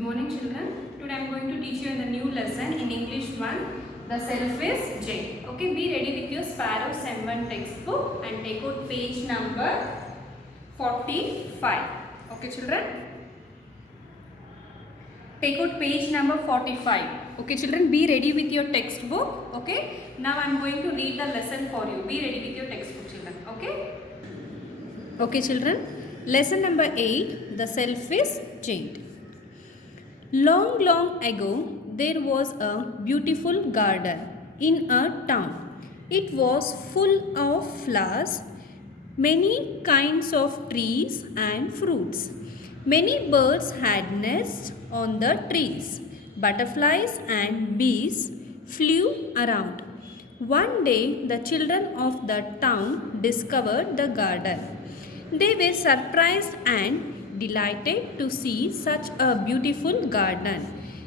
Good morning children. Today I am going to teach you the new lesson in English 1. The self is Jane. Okay, be ready with your Sparrow Sem 1 textbook and take out page number 45. Okay children. Take out page number 45. Okay children, be ready with your textbook. Okay. Now I am going to read the lesson for you. Be ready with your textbook children. Okay. Okay children. Lesson number 8. The self is Jane. Long, long ago, there was a beautiful garden in a town. It was full of flowers, many kinds of trees and fruits. Many birds had nests on the trees. Butterflies and bees flew around. One day, the children of the town discovered the garden. They were surprised and delighted to see such a beautiful garden.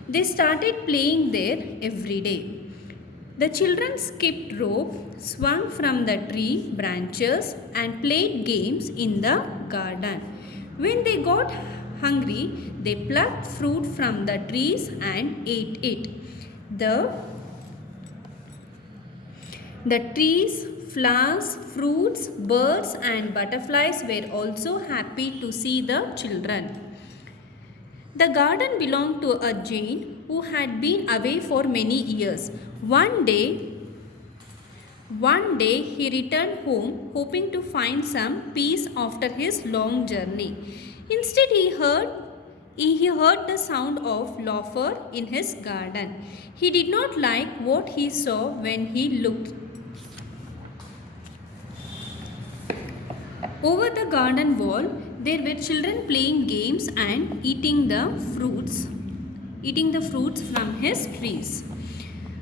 They started playing there every day. The children skipped rope, swung from the tree branches and played games in the garden. When they got hungry, they plucked fruit from the trees and ate it. The trees, flowers, fruits, birds and butterflies were also happy to see the children. The garden belonged to a Jane who had been away for many years. One day he returned home hoping to find some peace after his long journey. Instead he heard the sound of laughter in his garden. He did not like what he saw when he looked. Over the garden wall, there were children playing games and eating the fruits from his trees.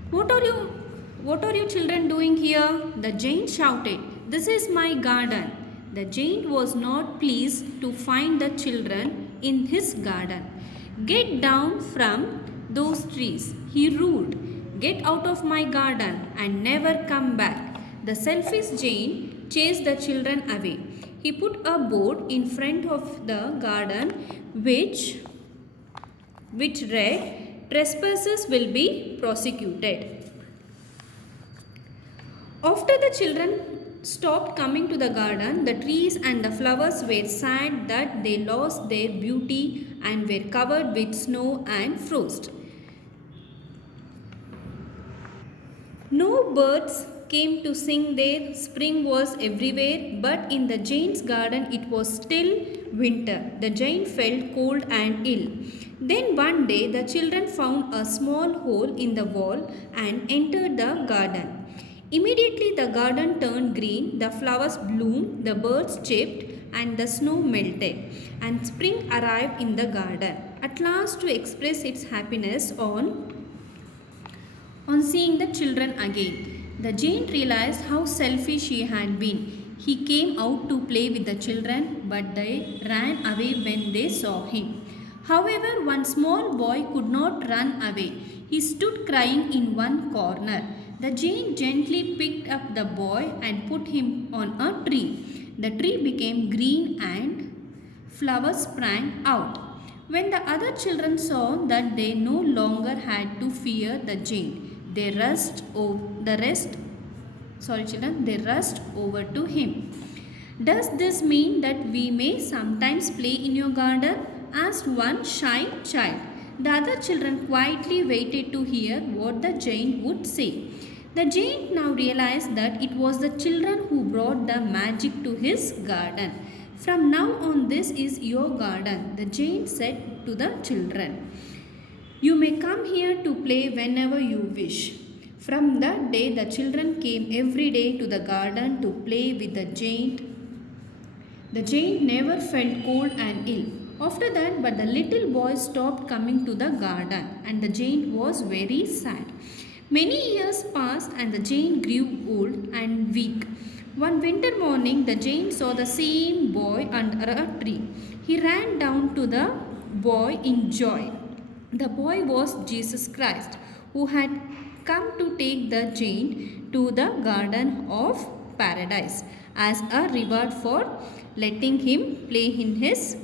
What are you children doing here? The Jane shouted. This is my garden. The Jane was not pleased to find the children in his garden. Get down from those trees, he ruled. Get out of my garden and never come back. The selfish Jane chased the children away. He put a board in front of the garden which read, "Trespassers will be prosecuted." After the children stopped coming to the garden, the trees and the flowers were sad that they lost their beauty and were covered with snow and frost. No birds came to sing there. Spring was everywhere, but in the Jane's garden it was still winter. The Jane felt cold and ill. Then one day the children found a small hole in the wall and entered the garden. Immediately the garden turned green, the flowers bloomed, the birds chirped and the snow melted, and spring arrived in the garden. At last, to express its happiness on seeing the children again, the Jane realized how selfish she had been. He came out to play with the children, but they ran away when they saw him. However, one small boy could not run away. He stood crying in one corner. The Jane gently picked up the boy and put him on a tree. The tree became green and flowers sprang out. When the other children saw that they no longer had to fear the Jane, they rushed over to him. Does this mean that we may sometimes play in your garden? Asked one shy child. The other children quietly waited to hear what the Jane would say. The Jane now realized that it was the children who brought the magic to his garden. From now on, this is your garden, the Jane said to the children. You may come here to play whenever you wish. From that day, the children came every day to the garden to play with the Jane. The Jane never felt cold and ill. After that, but the little boy stopped coming to the garden, and the Jane was very sad. Many years passed, and the Jane grew old and weak. One winter morning, the Jane saw the same boy under a tree. He ran down to the boy in joy. The boy was Jesus Christ, who had come to take the Jane to the Garden of Paradise as a reward for letting him play in his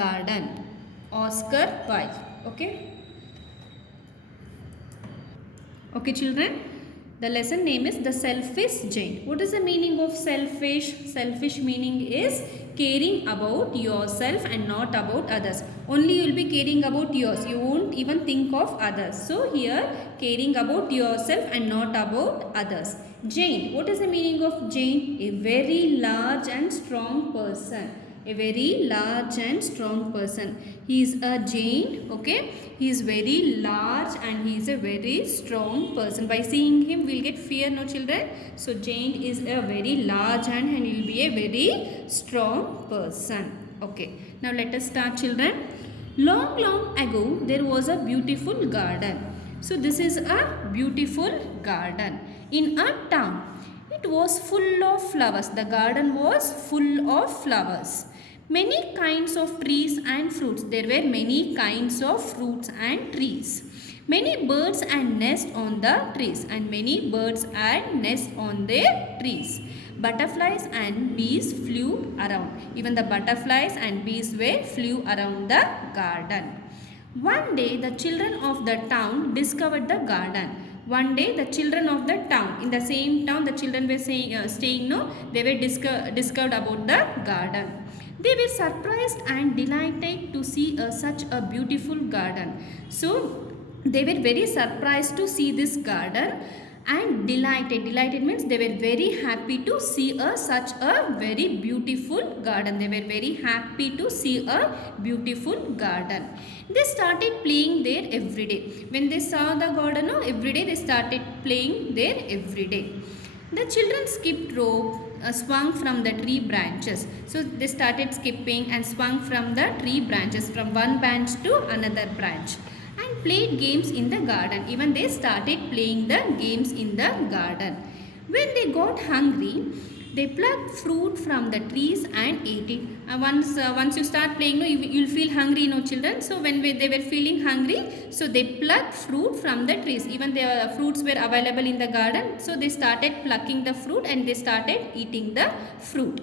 garden. Oscar Wilde. Okay. Okay children, the lesson name is The Selfish Giant. What is the meaning of selfish? Selfish meaning is caring about yourself and not about others. Only you will be caring about yours. You won't even think of others. So here caring about yourself and not about others. Giant. What is the meaning of giant? A very large and strong person. A very large and strong person. He is a giant. Okay. He is very large and he is a very strong person. By seeing him, we will get fear, no children? So, giant is a very large and he will be a very strong person. Okay. Now, let us start, children. Long, long ago, there was a beautiful garden. So, this is a beautiful garden in a town. It was full of flowers. The garden was full of flowers. Many kinds of trees and fruits. There were many kinds of fruits and trees. Many birds and nests on the trees. And many birds and nests on their trees. Butterflies and bees flew around. Even the butterflies and bees flew around the garden. One day the children of the town discovered the garden. One day the children of the town, in the same town the children were staying, no, they were discovered about the garden. They were surprised and delighted to see such a beautiful garden. So they were very surprised to see this garden and delighted. Delighted means they were very happy to see such a very beautiful garden. They were very happy to see a beautiful garden. They started playing there every day. When they saw the garden, every day they started playing there every day. The children skipped rope, swung from the tree branches. So they started skipping and swung from the tree branches, from one branch to another branch, and played games in the garden. Even they started playing the games in the garden. When they got hungry, they plucked fruit from the trees and ate it. Once you start playing, you'll feel hungry, children. So when they were feeling hungry, so they plucked fruit from the trees. Even the fruits were available in the garden, so they started plucking the fruit and they started eating the fruit.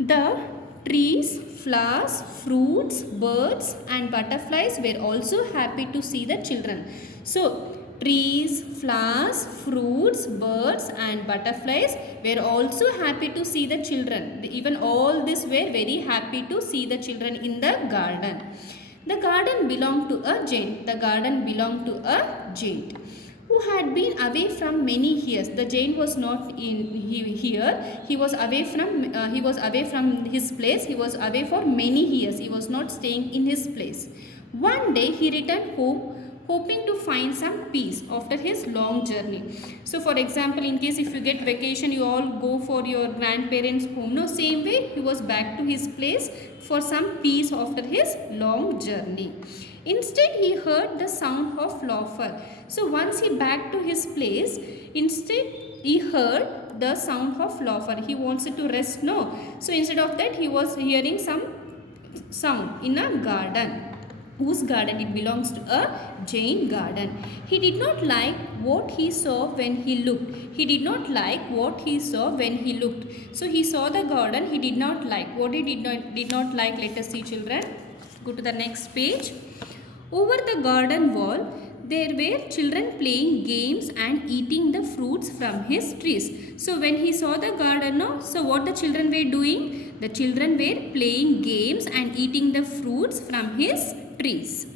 The trees, flowers, fruits, birds and butterflies were also happy to see the children. So trees, flowers, fruits, birds and butterflies were also happy to see the children. Even all this were very happy to see the children in the garden. The garden belonged to a giant. The garden belonged to a giant who had been away from many years. The giant was not here. He was away from his place. He was away for many years. He was not staying in his place. One day he returned home, hoping to find some peace after his long journey. So for example, in case if you get vacation, you all go for your grandparents' home. No, same way he was back to his place for some peace after his long journey. Instead, he heard the sound of laughter. So once he back to his place, instead he heard the sound of laughter. He wants to rest, no? So instead of that, he was hearing some sound in a garden. Whose garden? It belongs to a giant garden. He did not like what he saw when he looked. He did not like what he saw when he looked. So he saw the garden. He did not like. What he did not like? Let us see, children. Go to the next page. Over the garden wall, there were children playing games and eating the fruits from his trees. So when he saw the garden, so what the children were doing? The children were playing games and eating the fruits from his trees.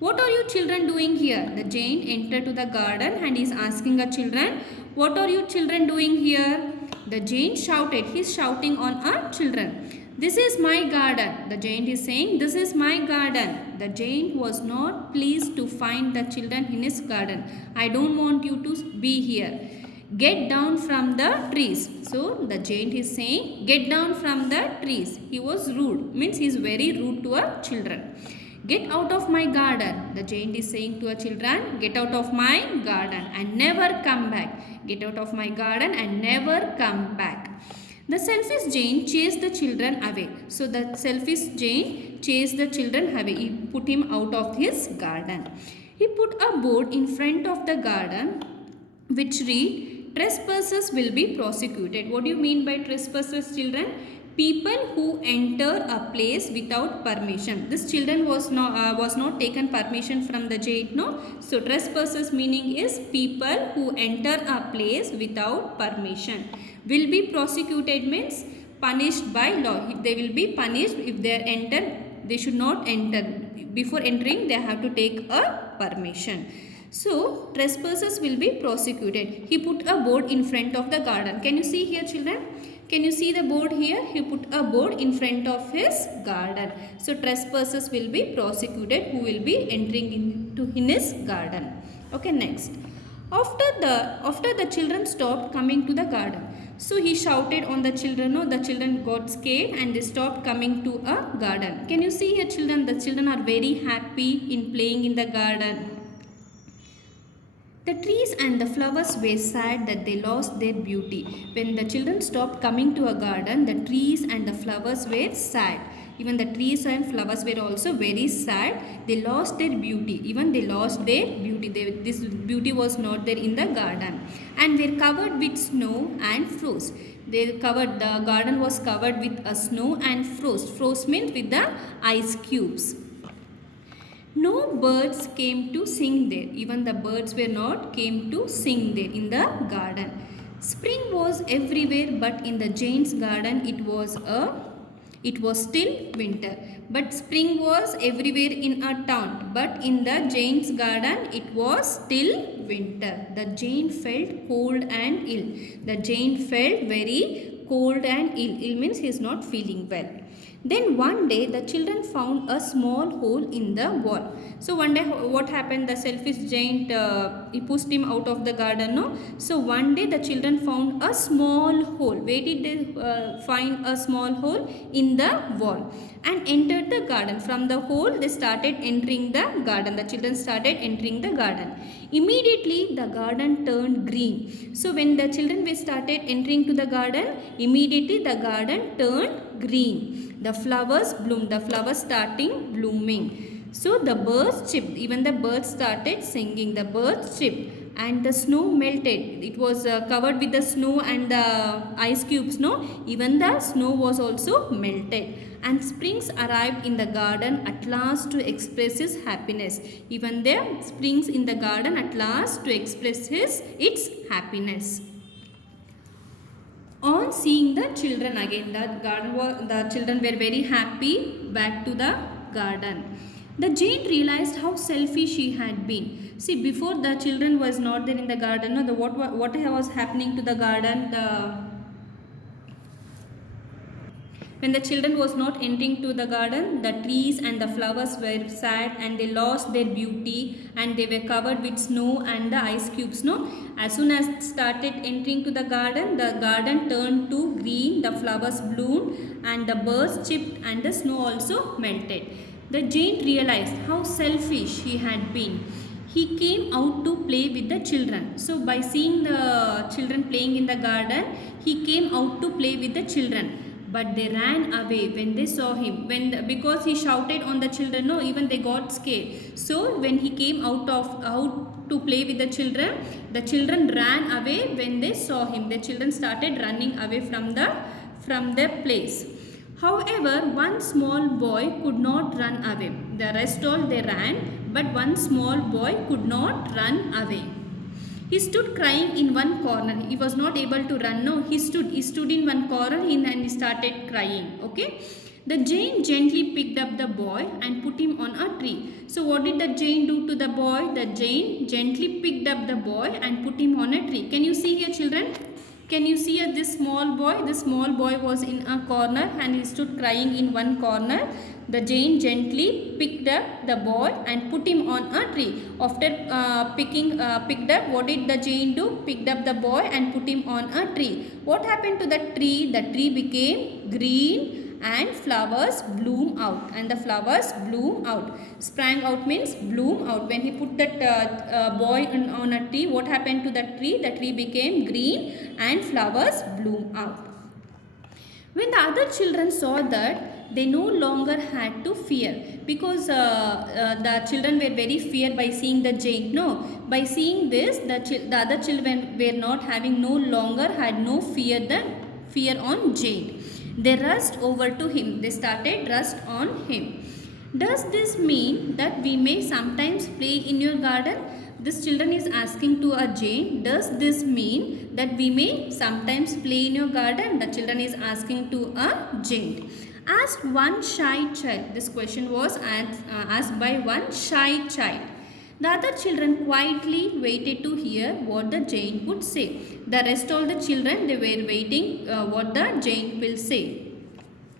What are you children doing here? The giant entered to the garden and is asking the children, what are you children doing here? The giant shouted. He is shouting on our children. This is my garden. The giant is saying, this is my garden. The giant was not pleased to find the children in his garden. I don't want you to be here. Get down from the trees. So the giant is saying, get down from the trees. He was rude. Means he is very rude to our children. Get out of my garden. The giant is saying to our children, get out of my garden and never come back. Get out of my garden and never come back. The selfish giant chased the children away. So the selfish giant chased the children away. He put him out of his garden. He put a board in front of the garden which read, trespassers will be prosecuted. What do you mean by trespassers, children? people who enter a place without permission. This children was not taken permission from the jail, no. So trespassers meaning is people who enter a place without permission. Will be prosecuted means punished by law. They will be punished if they enter. They should not enter. Before entering they have to take a permission. So trespassers will be prosecuted. He put a board in front of the garden. Can you see here, children? Can you see the board here? He put a board in front of his garden. So trespassers will be prosecuted who will be entering into his garden. Okay, next. After the children stopped coming to the garden. So he shouted on the children. No, the children got scared and they stopped coming to a garden. Can you see here, children? The children are very happy in playing in the garden. The trees and the flowers were sad that they lost their beauty. When the children stopped coming to a garden, the trees and the flowers were sad. Even the trees and flowers were also very sad. They lost their beauty. Even they lost their beauty. This beauty was not there in the garden. And were covered with snow and frost. The garden was covered with a snow and frost. Frost means with the ice cubes. No birds came to sing there. Even the birds were not came to sing there in the garden. Spring was everywhere, but in the giant's garden it was still winter. But spring was everywhere in a town, but in the giant's garden it was still winter. The giant felt cold and ill. The giant felt very cold and ill. Ill means he is not feeling well. Then one day the children found a small hole in the wall. So one day what happened? The selfish giant, he pushed him out of the garden. No? So one day the children found a small hole. Where did they find a small hole? In the wall. And entered the garden. From the hole they started entering the garden. The children started entering the garden. Immediately the garden turned green. So when the children started entering to the garden, immediately the garden turned green. The flowers bloomed. The flowers starting blooming. So the birds chirped. Even the birds started singing. The birds chirped. And the snow melted. It was covered with the snow and the ice cubes. No, even the snow was also melted. And springs arrived in the garden at last to express his happiness. Even the springs in the garden at last to express its happiness. On seeing the children again, the children were very happy back to the garden. The giant realized how selfish he had been. See, before the children was not there in the garden. No, what was happening to the garden? When the children was not entering to the garden, the trees and the flowers were sad and they lost their beauty and they were covered with snow and the ice cubes. No, as soon as started entering to the garden turned to green, the flowers bloomed and the birds chirped and the snow also melted. The giant realized how selfish he had been. He came out to play with the children. So by seeing the children playing in the garden, he came out to play with the children. But they ran away when they saw him. Because he shouted on the children, no, even they got scared. So when he came out to play with the children ran away when they saw him. The children started running away from the place. However, one small boy could not run away. The rest all they ran, but one small boy could not run away. He stood crying in one corner. He was not able to run. No, he stood in one corner and he started crying. Okay. The giant gently picked up the boy and put him on a tree. So what did the giant do to the boy? The giant gently picked up the boy and put him on a tree. Can you see here, children? Can you see here this small boy? This small boy was in a corner and he stood crying in one corner. The giant gently picked up the boy and put him on a tree. After picked up, what did the giant do? Picked up the boy and put him on a tree. What happened to the tree? The tree became green and flowers bloom out. And the flowers bloom out. Sprang out means bloom out. When he put that boy on a tree, what happened to the tree? The tree became green and flowers bloom out. When the other children saw that, they no longer had to fear, because the children were very feared by seeing the giant. No, by seeing this, the other children were not having no longer had no fear on giant. They rushed over to him. They started rushed on him. Does this mean that we may sometimes play in your garden? This children is asking to a Jane. Does this mean that we may sometimes play in your garden? The children is asking to a Jane. Asked one shy child. This question was asked by one shy child. The other children quietly waited to hear what the Jane would say. The rest of the children, they were waiting what the Jane will say.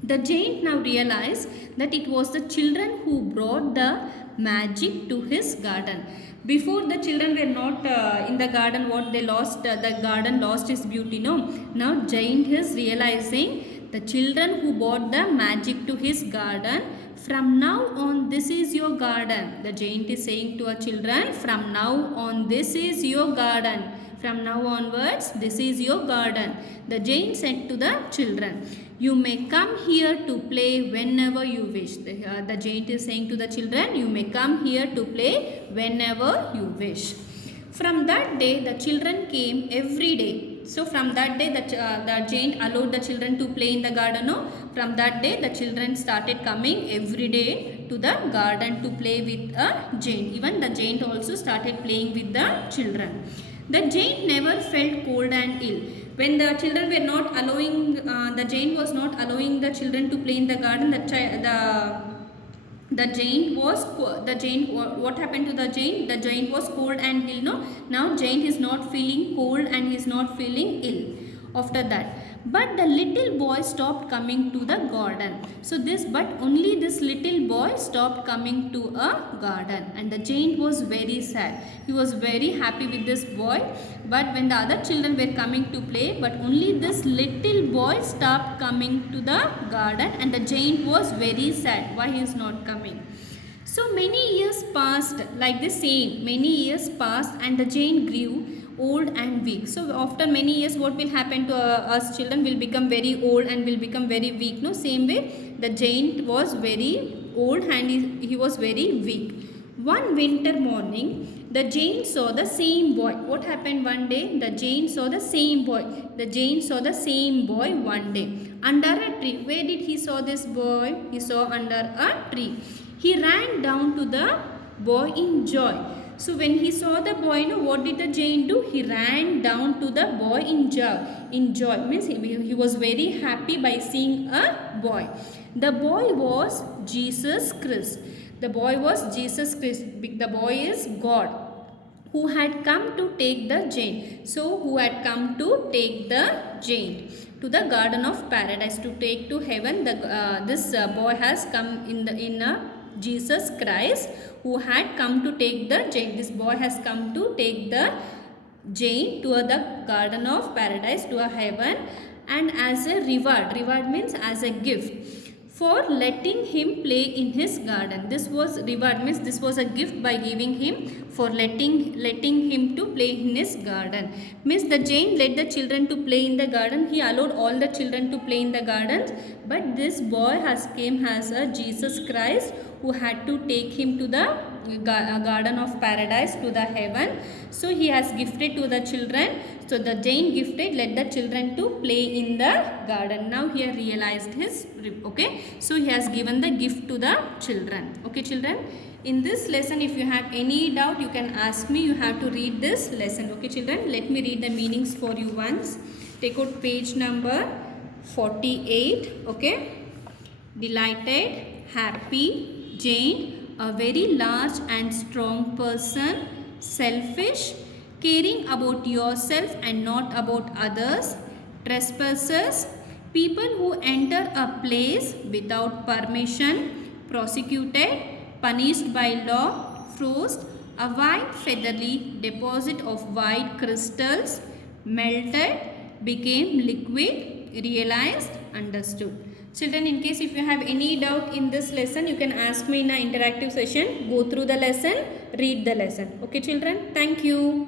The Jane now realized that it was the children who brought the magic to his garden. Before, the children were not in the garden. What they lost, the garden lost its beauty. No, now Jane is realizing the children who brought the magic to his garden. From now on, this is your garden. The Jane is saying to her children, from now on, this is your garden. From now onwards, this is your garden. The Jane said to the children, you may come here to play whenever you wish. The Jane is saying to the children, you may come here to play whenever you wish. From that day, the children came every day. So from that day, the Jane allowed the children to play in the garden. No? From that day, the children started coming every day to the garden to play with a Jane. Even the Jane also started playing with the children. The Jane never felt cold and ill. When the children were not allowing, the Jane was not allowing the children to play in the garden. What happened to the Jane? The Jane was cold and ill. No, now Jane is not feeling cold and is not feeling ill. After that, but the little boy stopped coming to the garden. But only this little boy stopped coming to a garden, and the Jane was very sad. He was very happy with this boy, but when the other children were coming to play, but only this little boy stopped coming to the garden, and the Jane was very sad. Why he is not coming? So many years passed like the same. Many years passed, and the Jane grew old and weak. So after many years, what will happen to us children? Will become very old and will become very weak. No, same way the Jane was very old and he was very weak. One winter morning, the Jane saw the same boy. What happened one day? The Jane saw the same boy. The Jane saw the same boy one day under a tree. Where did he saw this boy? He saw under a tree. He ran down to the boy in joy. So when he saw the boy, what did the Jane do? He ran down to the boy in joy. In joy means he was very happy by seeing a boy. The boy was Jesus Christ. The boy was Jesus Christ. The boy is God, who had come to take the Jane. So who had come to take the Jane to the garden of paradise, to take to heaven. This boy has come in Jesus Christ, who had come to take the Jane. This boy has come to take the Jane to the garden of paradise, to a heaven, and as a reward means as a gift, for letting him play in his garden. This was reward means this was a gift by giving him, for letting him to play in his garden. Means the Jane let the children to play in the garden. He allowed all the children to play in the gardens, but this boy has came as a Jesus Christ, who had to take him to the garden of paradise, to the heaven. So he has gifted to the children. So the Jane gifted, let the children to play in the garden. Now he has realized his, okay. So he has given the gift to the children. Okay children. In this lesson, if you have any doubt, you can ask me. You have to read this lesson. Okay children. Let me read the meanings for you once. Take out page number 48. Okay. Delighted, happy, Jane, a very large and strong person, selfish, caring about yourself and not about others, trespassers, people who enter a place without permission, prosecuted, punished by law, frost, a white feathery deposit of white crystals, melted, became liquid, realized, understood. Children, in case if you have any doubt in this lesson, you can ask me in an interactive session. Go through the lesson, read the lesson. Okay children, thank you.